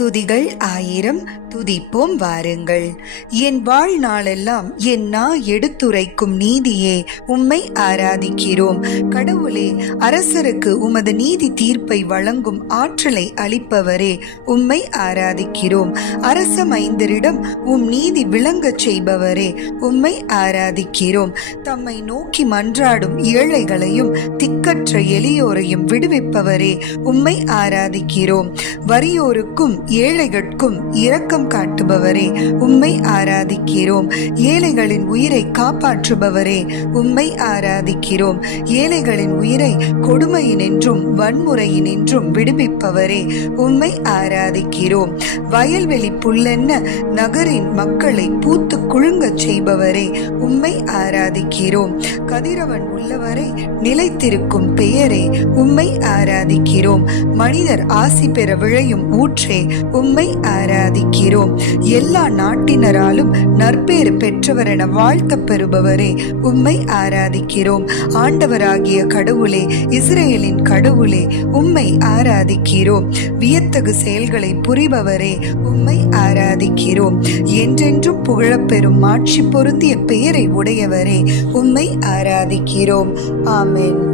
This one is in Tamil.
துதிகள் ஆயிரம் துதிப்போம் வாருங்கள். என் வாழ்நாளெல்லாம் என் நா எடுத்துரைக்கும் நீதியே உம்மை ஆராதிக்கிறோம். கடவுளே அரசருக்கு உமது நீதி தீர்ப்பை வழங்கும் ஆற்றலை அளிப்பவரே உம்மை ஆராதிக்கிறோம். அரச மைந்தரிடம் உம் நீதி விளங்கச் செய்பவரே உம்மை ஆராதிக்கிறோம். தம்மை நோக்கி மன்றாடும் ஏழைகளையும் திக்கற்ற எளியோரையும் விடுவிப்பவரே உம்மை ஆராதிக்கிறோம். வறியோருக்கும் ஏழைகட்கும் இரக்கம் காட்டுபவரே உம்மை ஆராதிக்கிறோம். ஏழைகளின் உயிரை காப்பாற்றுபவரே உம்மை ஆராதிக்கிறோம். ஏழைகளின் உயிரை கொடுமையினின்றும் வன்முறையினின்றும் விடுவிப்பவரே உம்மை ஆராதிக்கிறோம். வயல்வெளி புல்லென்ன நகரின் மக்களை பூத்து குழுங்கச் செய்பவரே உம்மை ஆராதிக்கிறோம். கதிரவன் உள்ளவரை நிலைத்திருக்கும் பெயரே உம்மை ஆராதிக்கிறோம். மனிதர் ஆசி பெற விழையும் ஊற்றே உம்மை ஆராதிக்கிறோம். எல்லா நாட்டினராலும் நற்பேறு பெற்றவரென வாழ்த்தப் பெறுபவரே உம்மை ஆராதிக்கிறோம். ஆண்டவராகிய கடவுளே இஸ்ரேலின் கடவுளே உம்மை ஆராதிக்கிறோம். வியத்தகு செயல்களை புரிபவரே உம்மை ஆராதிக்கிறோம். என்றென்றும் புகழப்பெறும் மாட்சி பொருந்திய பெயரை உடையவரே உம்மை ஆராதிக்கிறோம். ஆமேன்.